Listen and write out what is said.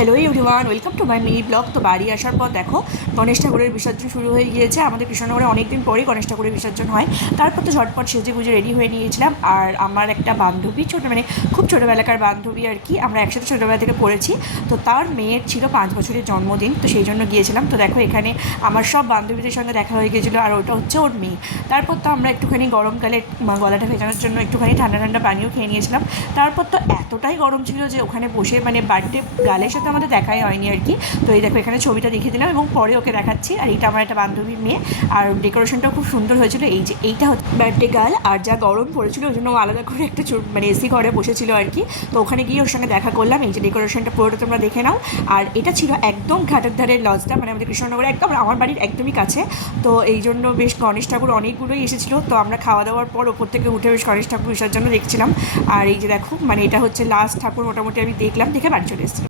Hello everyone, welcome to my mini blog. তো বাড়ি আসার পর দেখো গণেশ ঠাকুরের বিসর্জন শুরু হয়ে গিয়েছে। আমাদের কৃষ্ণনগরে অনেক দিন পরেই গণেশ ঠাকুরের বিসর্জন হয়। তারপর তো ঝটপট সেজে গুজে রেডি হয়ে নিয়েছিলাম। আর আমার একটা বান্ধবী, খুব ছোটোবেলাকার বান্ধবী আর কি, আমরা একসাথে ছোটোবেলা থেকে পড়েছি। তো তার মেয়ের ছিল 5 বছরের জন্মদিন, তো সেই জন্য গিয়েছিলাম। তো দেখো এখানে আমার সব বান্ধবীদের সঙ্গে দেখা হয়ে গিয়েছিলো, আর ওটা হচ্ছে ওর মেয়ে। তারপর তো আমরা একটুখানি গরমকালে গলাটা ভেজানোর জন্য একটুখানি ঠান্ডা ঠান্ডা পানীয় খেয়ে নিয়েছিলাম। তারপর তো এতটাই গরম ছিল যে ওখানে বসে বার্থডে গালের সাথে আমাদের দেখাই হয়নি আর কি। তো এই দেখো এখানে ছবিটা দেখিয়ে দিলাম এবং পরে ওকে দেখাচ্ছি। আর এইটা আমার একটা বান্ধবীর মেয়ে, আর ডেকোরেশনটাও খুব সুন্দর হয়েছিল। এই যে এইটা হচ্ছে বার্থডে গার্ল, আর যা গরম পড়েছিল ওই জন্য আলাদা করে একটা এসি ঘরে বসেছিল আর কি। তো ওখানে গিয়ে ওর সঙ্গে দেখা করলাম। এই যে ডেকোরেশনটা পুরোটা তোমরা দেখে নাও। আর এটা ছিল একদম ঘাটের ধারের লজটা, আমাদের কৃষ্ণনগরে একদম আমার বাড়ির একদমই কাছে। তো এই জন্য বেশ গণেশ ঠাকুর অনেকগুলোই এসেছিলো। তো আমরা খাওয়া দাওয়ার পর ওপর থেকে উঠে বেশ গণেশ ঠাকুর বিসর্জন দেখছিলাম। আর এই যে দেখো এটা হচ্ছে লাস্ট ঠাকুর মোটামুটি আমি দেখলাম, দেখে বাড়ি চলে এসেছি।